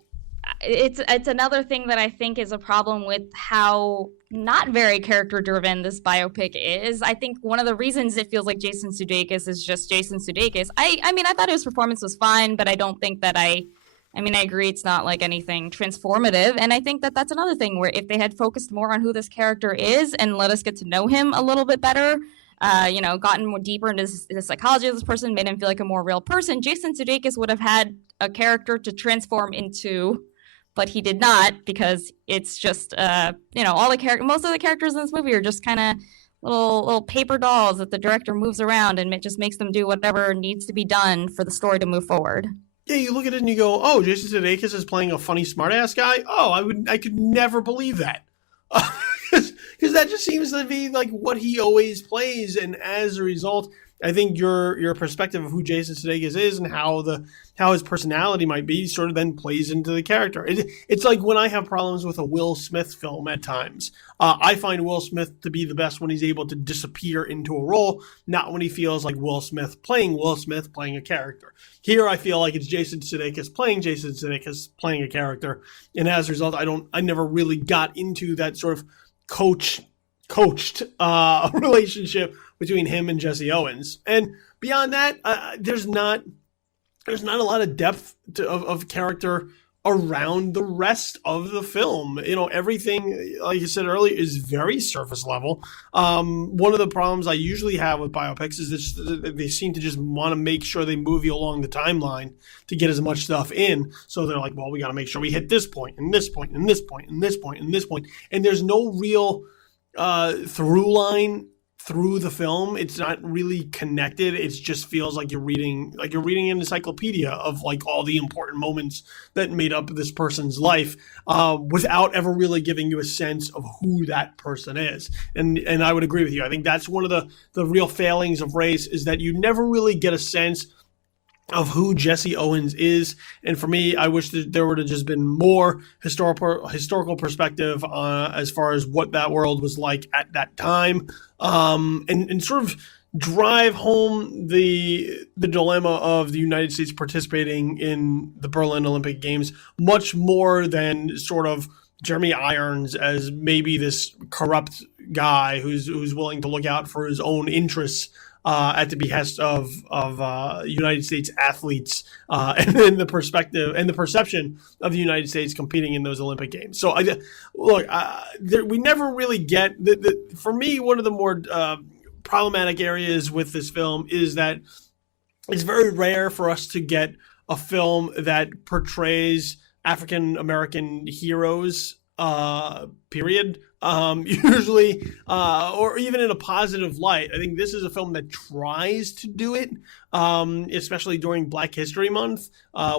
it's another thing that I think is a problem with how not very character driven this biopic is. I think one of the reasons it feels like Jason Sudeikis is just Jason Sudeikis. I mean, I thought his performance was fine, but I don't think that I agree it's not like anything transformative. And I think that that's another thing where if they had focused more on who this character is and let us get to know him a little bit better, gotten more deeper into the psychology of this person, made him feel like a more real person, Jason Sudeikis would have had a character to transform into. But he did not, because it's just, most of the characters in this movie are just kind of little paper dolls that the director moves around, and it just makes them do whatever needs to be done for the story to move forward. Yeah, you look at it and you go, "Oh, Jason Sudeikis is playing a funny smartass guy." Oh, I could never believe that, because that just seems to be like what he always plays, and as a result, I think your perspective of who Jason Sudeikis is and how his personality might be sort of then plays into the character. It's like when I have problems with a Will Smith film at times. I find Will Smith to be the best when he's able to disappear into a role, not when he feels like Will Smith playing a character. Here, I feel like it's Jason Sudeikis playing a character, and as a result, I never really got into that sort of coached relationship between him and Jesse Owens. And beyond that, there's not a lot of depth of character around the rest of the film. Everything, like you said earlier, is very surface level. One of the problems I usually have with biopics is that they seem to just want to make sure they move you along the timeline to get as much stuff in. So they're like, well, we got to make sure we hit this point and this point and this point and this point and this point. And there's no real through line through the film. It's not really connected. It just feels like you're reading an encyclopedia of like all the important moments that made up this person's life, without ever really giving you a sense of who that person is. And I would agree with you. I think that's one of the real failings of Race, is that you never really get a sense of who Jesse Owens is. And for me, I wish that there would have just been more historical perspective as far as what that world was like at that time, and sort of drive home the dilemma of the United States participating in the Berlin Olympic Games much more than sort of Jeremy Irons as maybe this corrupt guy who's willing to look out for his own interests at the behest of United States athletes, and then the perspective and the perception of the United States competing in those Olympic Games. So we never really get for me, one of the more problematic areas with this film is that it's very rare for us to get a film that portrays African American heroes, period. Usually, or even in a positive light. I think this is a film that tries to do it, especially during Black History Month,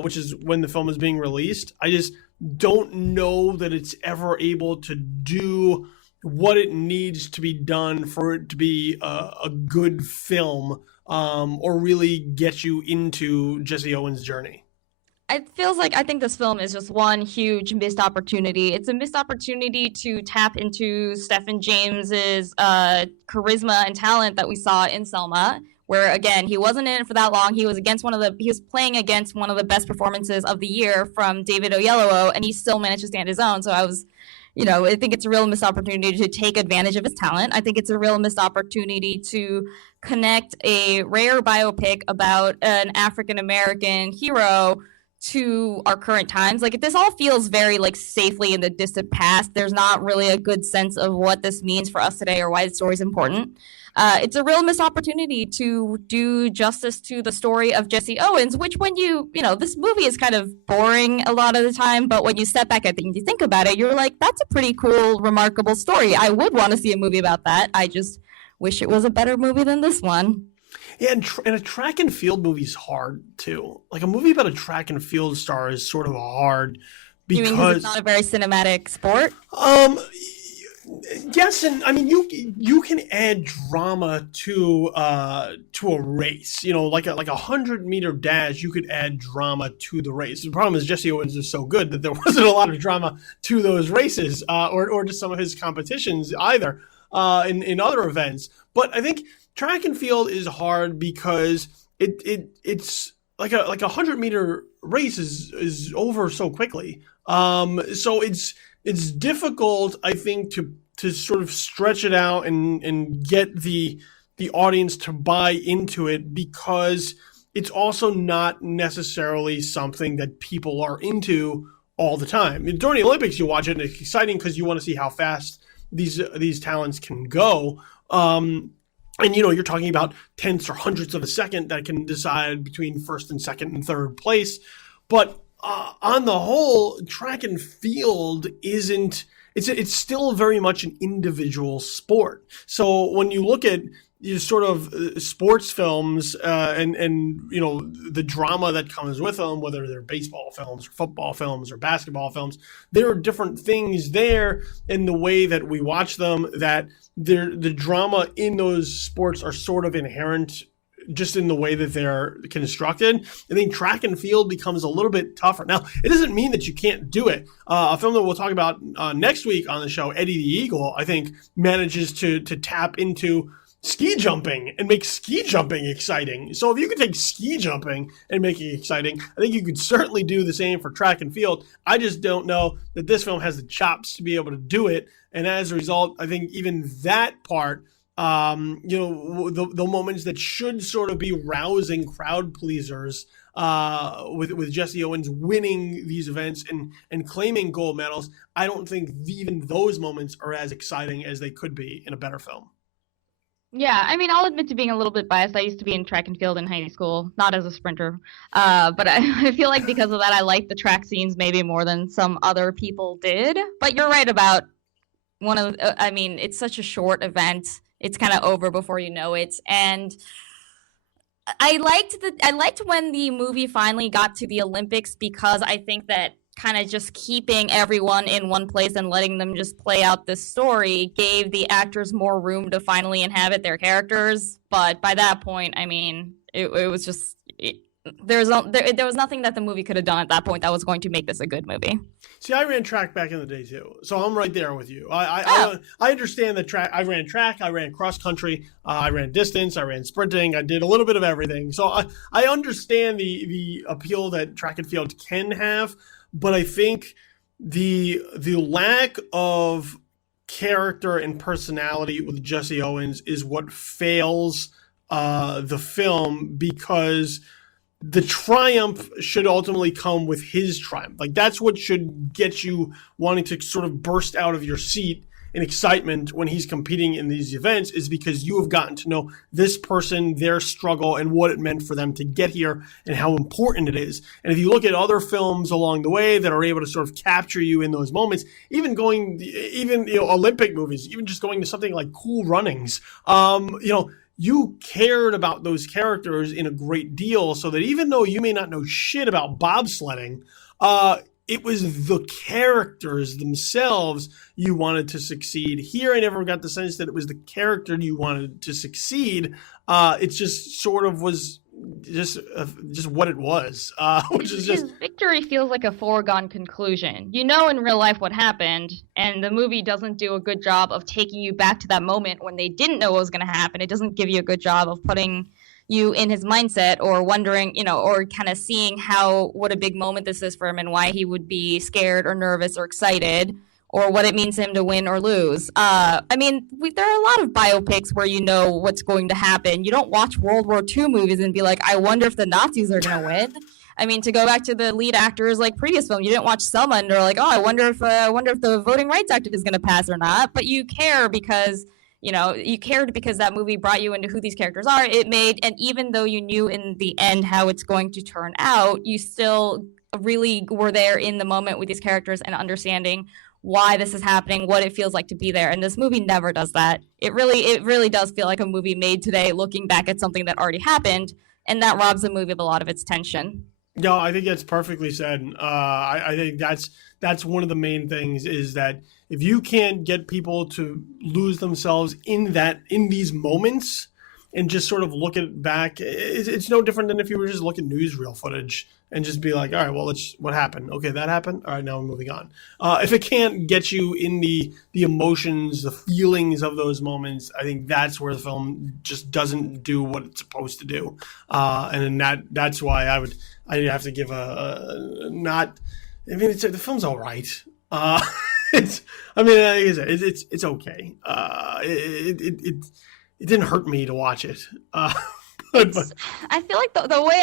which is when the film is being released. I just don't know that it's ever able to do what it needs to be done for it to be a good film, or really get you into Jesse Owens' journey. It feels like I think this film is just one huge missed opportunity. It's a missed opportunity to tap into Stephen James's charisma and talent that we saw in Selma, where again he wasn't in it for that long. He was playing against one of the best performances of the year from David Oyelowo, and he still managed to stand his own. So I think it's a real missed opportunity to take advantage of his talent. I think it's a real missed opportunity to connect a rare biopic about an African American hero to our current times. Like, this all feels very like safely in the distant past. There's not really a good sense of what this means for us today or why the story is important. It's a real missed opportunity to do justice to the story of Jesse Owens, which when this movie is kind of boring a lot of the time, but when you step back and you think about it, you're like, that's a pretty cool, remarkable story. I would want to see a movie about that. I just wish it was a better movie than this one. Yeah, and a track and field movie is hard too. Like, a movie about a track and field star is sort of hard because you mean it's not a very cinematic sport. Yes, and I mean you can add drama to a race. Like a 100-meter dash, you could add drama to the race. The problem is Jesse Owens is so good that there wasn't a lot of drama to those races, or to some of his competitions either, in other events. But I think track and field is hard because it's like a 100-meter race is over so quickly. So it's difficult, I think, to sort of stretch it out and get the audience to buy into it, because it's also not necessarily something that people are into all the time. During the Olympics, you watch it and it's exciting because you want to see how fast these talents can go. And, you're talking about tenths or hundredths of a second that can decide between first and second and third place. But on the whole, track and field isn't it's still very much an individual sport. So when you look at sort of sports films and the drama that comes with them, whether they're baseball films or football films or basketball films, there are different things there in the way that we watch them, that the drama in those sports are sort of inherent just in the way that they're constructed. I think track and field becomes a little bit tougher. Now, it doesn't mean that you can't do it. A film that we'll talk about next week on the show, Eddie the Eagle, I think manages to tap into ski jumping and make ski jumping exciting. So if you could take ski jumping and make it exciting, I think you could certainly do the same for track and field. I just don't know that this film has the chops to be able to do it. And as a result, I think even that part, the moments that should sort of be rousing crowd pleasers, with Jesse Owens winning these events and claiming gold medals, I don't think even those moments are as exciting as they could be in a better film. Yeah, I mean, I'll admit to being a little bit biased. I used to be in track and field in high school, not as a sprinter. But I feel like because of that, I like the track scenes maybe more than some other people did. But you're right about it's such a short event. It's kind of over before you know it. And I liked when the movie finally got to the Olympics, because I think that kind of just keeping everyone in one place and letting them just play out this story gave the actors more room to finally inhabit their characters. But by that point, I mean, it was just there was nothing that the movie could have done at that point that was going to make this a good movie. See, I ran track back in the day too, so I'm right there with you. I understand the track. I ran track, I ran cross country, I ran distance, I ran sprinting, I did a little bit of everything. So I understand the appeal that track and field can have, but I think the lack of character and personality with Jesse Owens is what fails the film, because the triumph should ultimately come with his triumph. Like, that's what should get you wanting to sort of burst out of your seat in excitement when he's competing in these events, is because you have gotten to know this person, their struggle, and what it meant for them to get here and how important it is. And if you look at other films along the way that are able to sort of capture you in those moments, even Olympic movies, even just going to something like Cool Runnings, you cared about those characters in a great deal, so that even though you may not know shit about bobsledding, it was the characters themselves you wanted to succeed. Here, I never got the sense that it was the character you wanted to succeed. It just sort of was just what it was, which is just... His victory feels like a foregone conclusion. You know in real life what happened, and the movie doesn't do a good job of taking you back to that moment when they didn't know what was going to happen. It doesn't give you a good job of putting you in his mindset, or wondering, or kind of seeing what a big moment this is for him and why he would be scared or nervous or excited, or what it means to him to win or lose. There are a lot of biopics where you know what's going to happen. You don't watch World War II movies and be like, I wonder if the Nazis are going to win. I mean, to go back to the lead actors, like previous film, you didn't watch Selma and you're like, oh, I wonder if the Voting Rights Act is going to pass or not. But you care because you cared because that movie brought you into who these characters are. And even though you knew in the end how it's going to turn out, you still really were there in the moment with these characters and understanding why this is happening, what it feels like to be there. And this movie never does that. It really does feel like a movie made today, looking back at something that already happened, and that robs the movie of a lot of its tension. No, I think that's perfectly said. I think that's one of the main things, is that if you can't get people to lose themselves in these moments and just sort of look at back, it's no different than if you were just looking at newsreel footage and just be like, all right, well, what happened? Okay, that happened. All right, now we're moving on. If it can't get you in the emotions, the feelings of those moments, I think that's where the film just doesn't do what it's supposed to do. And that's why I'd have to give the film's all right. It's okay. It didn't hurt me to watch it. But I feel like the way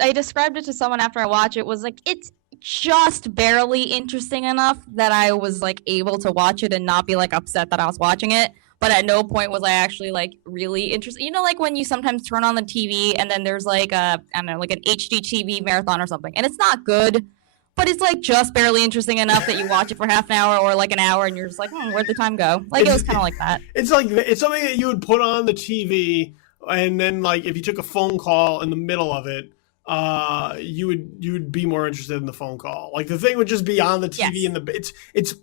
I described it to someone after I watched it was like, it's just barely interesting enough that I was like able to watch it and not be like upset that I was watching it. But at no point was I actually like really interested. Like when you sometimes turn on the TV and then there's like an HGTV marathon or something, and it's not good, but it's like just barely interesting enough that you watch it for half an hour or like an hour, and you're just like, where'd the time go? Like, it was kind of like that. It's like, it's something that you would put on the TV, and then like if you took a phone call in the middle of it, you would be more interested in the phone call. Like the thing would just be on the TV, and it's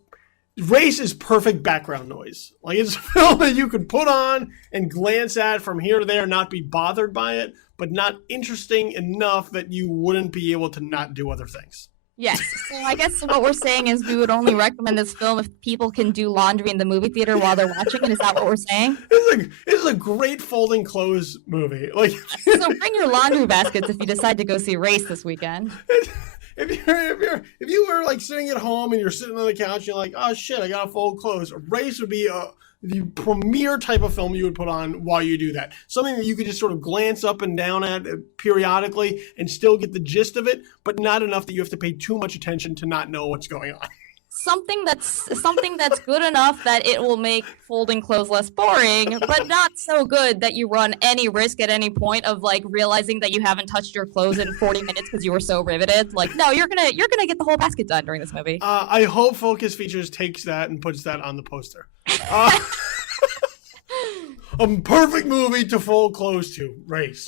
Race is perfect background noise. Like, it's a film that you could put on and glance at from here to there, not be bothered by it, but not interesting enough that you wouldn't be able to not do other things. Yes. So I guess what we're saying is we would only recommend this film if people can do laundry in the movie theater while they're watching it. Is that what we're saying? It's a great folding clothes movie. Like, so bring your laundry baskets if you decide to go see Race this weekend. If you were like sitting at home and you're sitting on the couch, and you're like, oh shit, I gotta fold clothes. Race would be the premier type of film you would put on while you do that. Something that you could just sort of glance up and down at periodically and still get the gist of it, but not enough that you have to pay too much attention to not know what's going on. Something that's good enough that it will make folding clothes less boring, but not so good that you run any risk at any point of like realizing that you haven't touched your clothes in 40 minutes because you were so riveted. Like, no, you're gonna get the whole basket done during this movie. I hope Focus Features takes that and puts that on the poster. A perfect movie to fold clothes to, Race.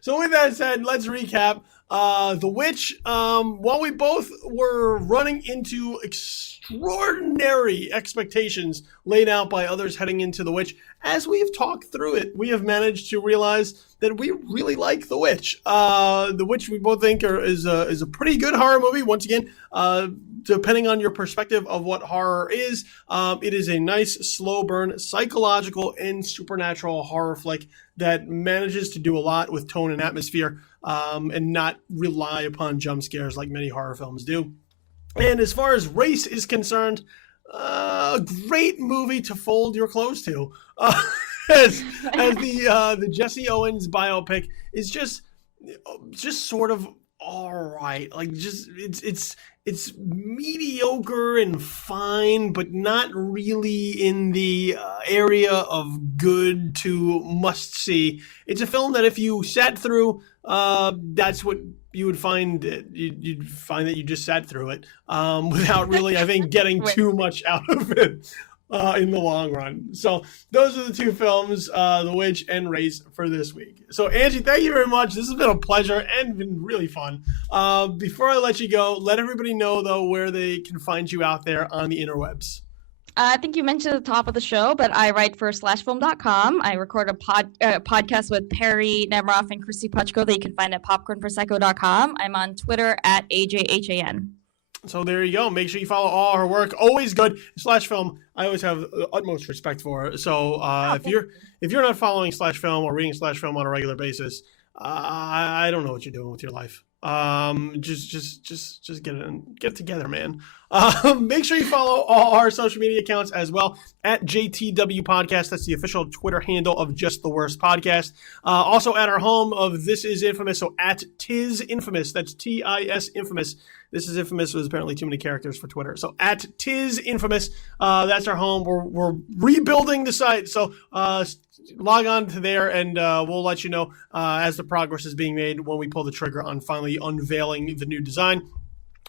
So with that said, let's recap. The Witch, while we both were running into extraordinary expectations laid out by others heading into The Witch, as we have talked through it, we have managed to realize that we really like The Witch. The Witch, we both think is a pretty good horror movie. Once again, depending on your perspective of what horror is, it is a nice, slow burn, psychological and supernatural horror flick that manages to do a lot with tone and atmosphere, and not rely upon jump scares like many horror films do. And as far as Race is concerned, a great movie to fold your clothes to. As the Jesse Owens biopic is just sort of all right. Like, just it's mediocre and fine, but not really in the area of good to must see. It's a film that if you sat through, that's what you would find. You'd find that you just sat through it without really, I think, getting too much out of it in the long run. So those are the two films, The Witch and Race, for this week. So Angie, thank you very much. This has been a pleasure and been really fun. Before I let you go, let everybody know, though, where they can find you out there on the interwebs. I think you mentioned at the top of the show, but I write for Slashfilm.com. I record a podcast with Perry Nemiroff and Chrissy Puchko that you can find at popcornprosecco.com. I'm on Twitter at AJHAN. So there you go. Make sure you follow all her work. Always good. Slashfilm, I always have the utmost respect for. So if you're not following Slashfilm or reading Slashfilm on a regular basis, I don't know what you're doing with your life. Just get it together, man. Make sure you follow all our social media accounts as well at JTW Podcast. That's the official Twitter handle of Just the Worst Podcast. Also at our home of This Is Infamous, so at Tis Infamous. That's TIS Infamous. This Is Infamous was apparently too many characters for Twitter. So at Tis Infamous, that's our home. We're rebuilding the site, so log on to there, and we'll let you know as the progress is being made when we pull the trigger on finally unveiling the new design.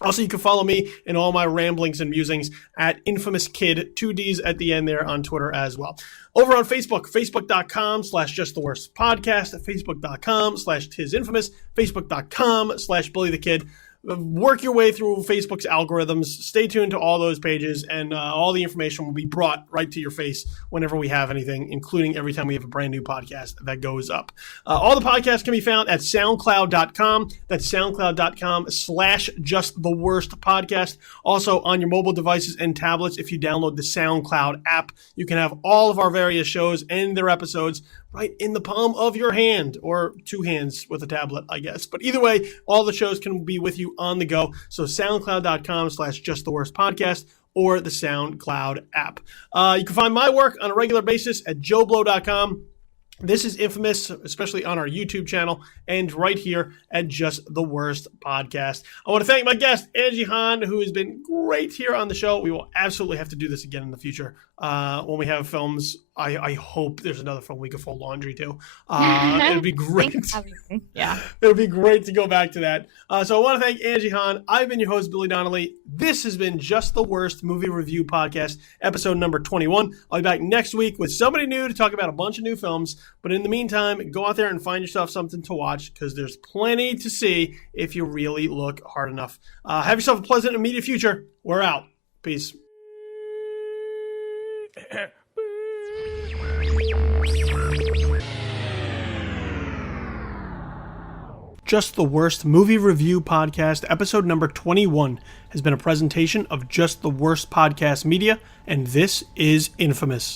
Also, you can follow me in all my ramblings and musings at Infamous Kid, 2 Ds at the end there, on Twitter as well. Over on Facebook, facebook.com/justtheworstpodcast, facebook.com/tisinfamous, facebook.com/bullythekid. Work your way through Facebook's algorithms. Stay tuned to all those pages, and all the information will be brought right to your face whenever we have anything, including every time we have a brand new podcast that goes up. All the podcasts can be found at soundcloud.com. That's soundcloud.com/justtheworstpodcast. Also on your mobile devices and tablets, if you download the SoundCloud app, you can have all of our various shows and their episodes right in the palm of your hand, or two hands with a tablet, I guess. But either way, all the shows can be with you on the go. So soundcloud.com/justtheworstpodcast or the SoundCloud app. You can find my work on a regular basis at joeblow.com. This is Infamous, especially on our YouTube channel, and right here at Just the Worst Podcast. I want to thank my guest, Angie Hahn, who has been great here on the show. We will absolutely have to do this again in the future when we have films I hope there's another film we could fold laundry to. It'd be great. Thanks for having me. Yeah. It would be great to go back to that. So I want to thank Angie Hahn. I've been your host, Billy Donnelly. This has been Just the Worst Movie Review Podcast, episode number 21. I'll be back next week with somebody new to talk about a bunch of new films. But in the meantime, go out there and find yourself something to watch because there's plenty to see if you really look hard enough. Have yourself a pleasant immediate future. We're out. Peace. Just the Worst Movie Review Podcast, episode number 21, has been a presentation of Just the Worst Podcast Media, and this is Infamous.